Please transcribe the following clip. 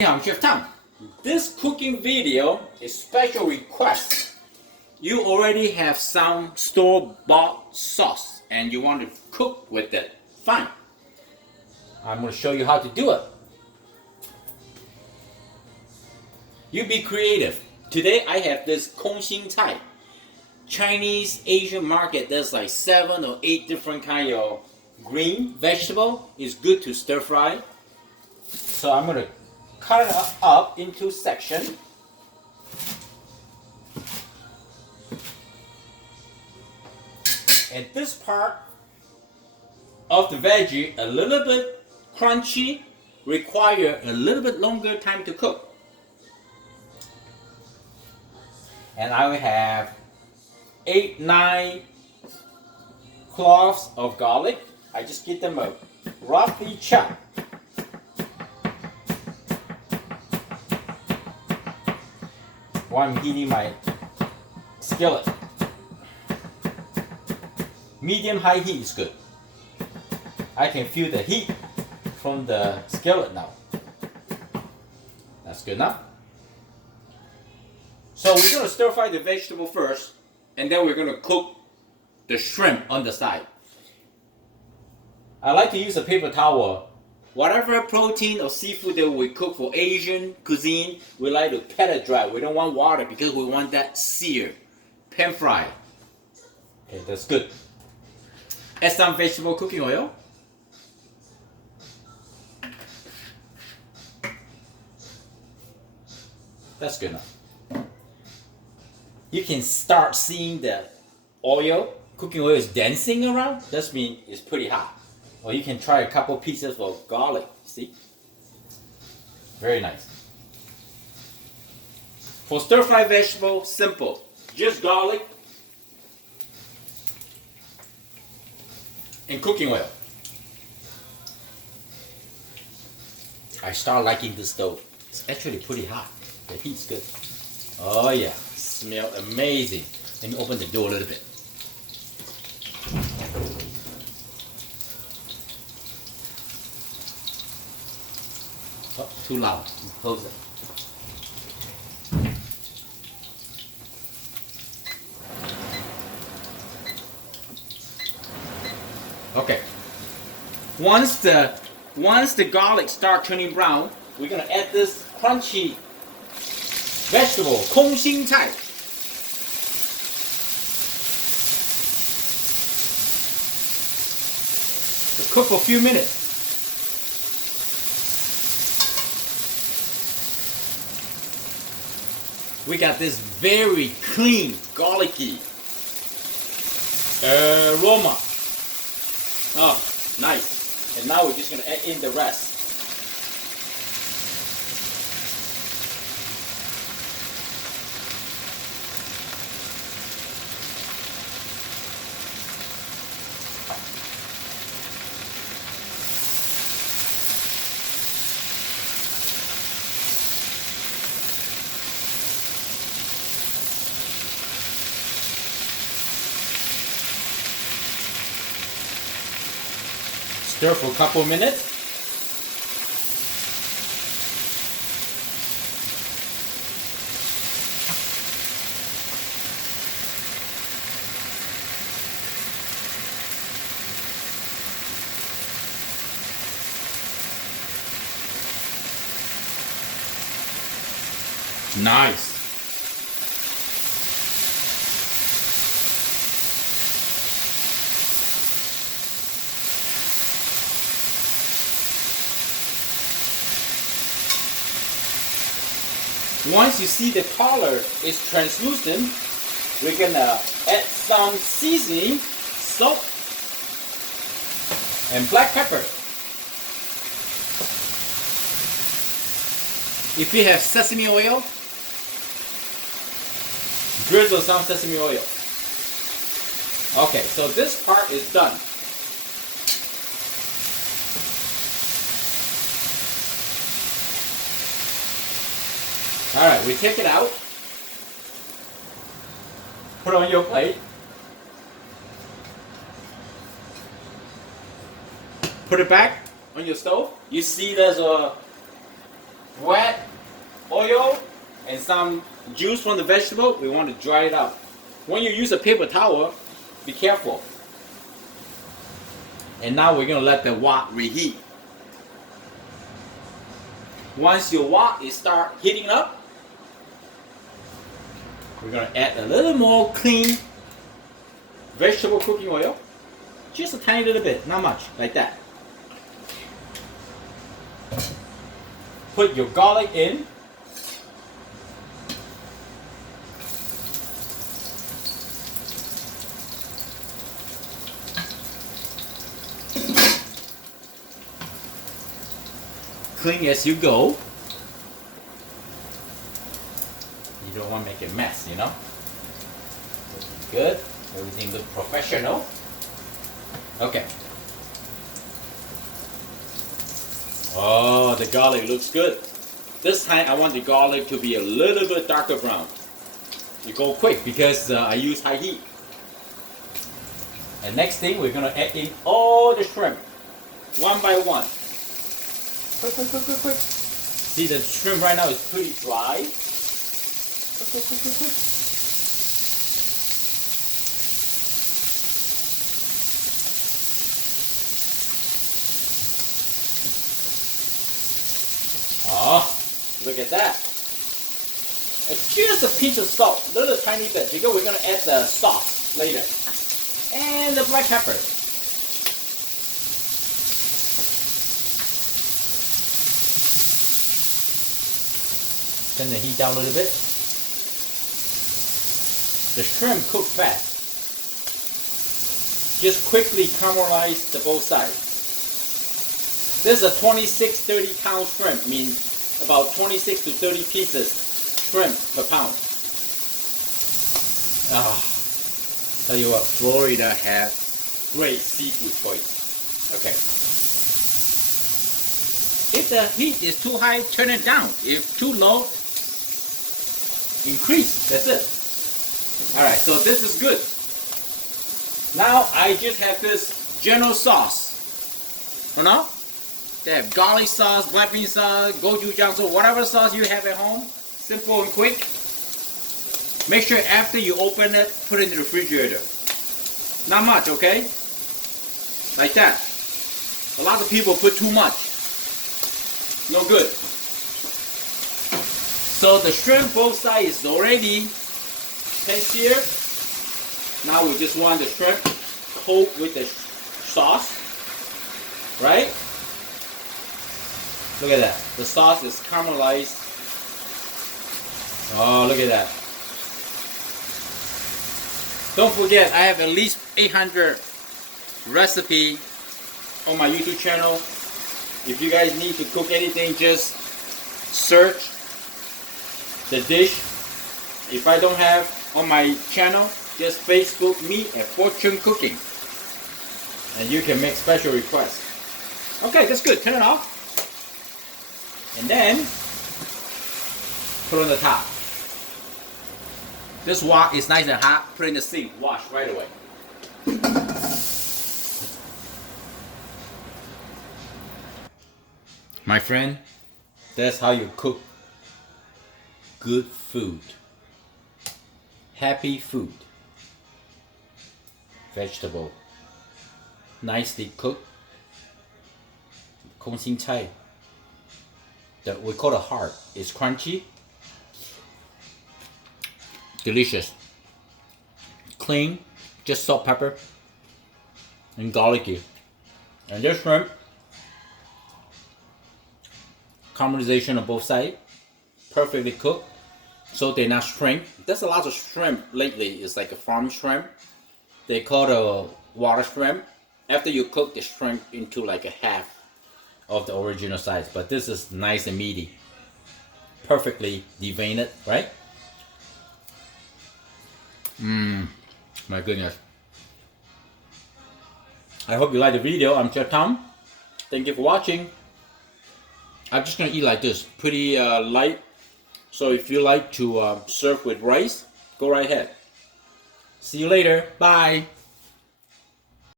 I'm Chef Tom. This cooking video is special request. You already have some store-bought sauce and you want to cook with it. Fine. I'm going to show you how to do it. You be creative. Today I have this Kong Xing Cai. Chinese Asian market, there's like 7 or 8 different kind of green vegetable. It's good to stir fry. So I'm going to cut it up into sections. And this part of the veggie, a little bit crunchy, require a little bit longer time to cook. And I will have 8-9 cloves of garlic. I just give them a roughly chop. While I'm heating my skillet. Medium-high heat is good. I can feel the heat from the skillet now. That's good enough. So we're going to stir fry the vegetable first, and then we're going to cook the shrimp on the side. I like to use a paper towel. Whatever protein or seafood that we cook for Asian cuisine, we like to pat it dry. We don't want water because we want that sear, pan fry. Okay, that's good. Add some vegetable cooking oil. That's good enough. You can start seeing the oil, cooking oil is dancing around. That means it's pretty hot. Or you can try a couple pieces of garlic. See? Very nice. For stir fry vegetable, simple. Just garlic and cooking oil. I start liking this stove. It's actually pretty hot. The heat's good. Oh yeah, smell amazing. Let me open the door a little bit. Oh, too loud. Close it. Okay. Once the garlic start turning brown, we're gonna add this crunchy vegetable, Kong Xing Cai. So cook for a few minutes. We got this very clean, garlicky aroma. Oh, nice. And now we're just going to add in the rest. Stir for a couple minutes. Nice. Once you see the color is translucent, we're gonna add some seasoning, salt, and black pepper. If you have sesame oil, drizzle some sesame oil. Okay, so this part is done. Alright, we take it out. Put it on your plate. Put it back on your stove. You see there's a wet oil and some juice from the vegetable, we want to dry it out. When you use a paper towel, be careful. And now we're going to let the wok reheat. Once your wok is start heating up, we're going to add a little more clean vegetable cooking oil. Just a tiny little bit, not much, like that. Put your garlic in. Clean as you go. You don't want to make a mess, you know? Good. Everything looks professional. Okay. Oh, the garlic looks good. This time I want the garlic to be a little bit darker brown. You go quick because I use high heat. And next thing, we're going to add in all the shrimp. One by one. Quick, quick, quick, quick, quick. See, the shrimp right now is pretty dry. Quick, quick, quick, quick, quick. Oh, look at that. Just a pinch of salt, little tiny bit, because we're going to add the sauce later. And the black pepper. Turn the heat down a little bit. The shrimp cook fast. Just quickly caramelize the both sides. This is a 26-30 pound shrimp, means about 26 to 30 pieces shrimp per pound. Ah, tell you what, Florida has great seafood choice. Okay. If the heat is too high, turn it down. If too low, increase. That's it. Alright, so this is good. Now I just have this General sauce. You know? They have garlic sauce, black bean sauce, gochujang sauce, whatever sauce you have at home. Simple and quick. Make sure after you open it, put it in the refrigerator. Not much, okay? Like that. A lot of people put too much. No good. So the shrimp both sides is already seared. Now we just want the shrimp coat with the sauce. Right? Look at that. The sauce is caramelized. Oh, look at that. Don't forget, I have at least 800 recipe on my YouTube channel. If you guys need to cook anything, just search the dish. If I don't have on my channel, just Facebook me at Fortune Cooking. And you can make special requests. Okay, that's good. Turn it off. And then put on the top. This wok is nice and hot. Put in the sink. Wash right away. My friend, that's how you cook good food. Happy food. Vegetable. Nicely cooked. Kong Xing Cai. We call it heart. It's crunchy. Delicious. Clean. Just salt, pepper, and garlicky. And this shrimp, caramelization on both sides. Perfectly cooked. So they're not shrink. There's a lot of shrimp lately. It's like a farm shrimp. They call it water shrimp. After you cook the shrimp into like a half of the original size, but this is nice and meaty, perfectly deveined, right? My goodness. I hope you like the video. I'm Chef Tom. Thank you for watching. I'm just gonna eat like this, pretty light. So if you like to serve with rice, go right ahead. See you later. Bye.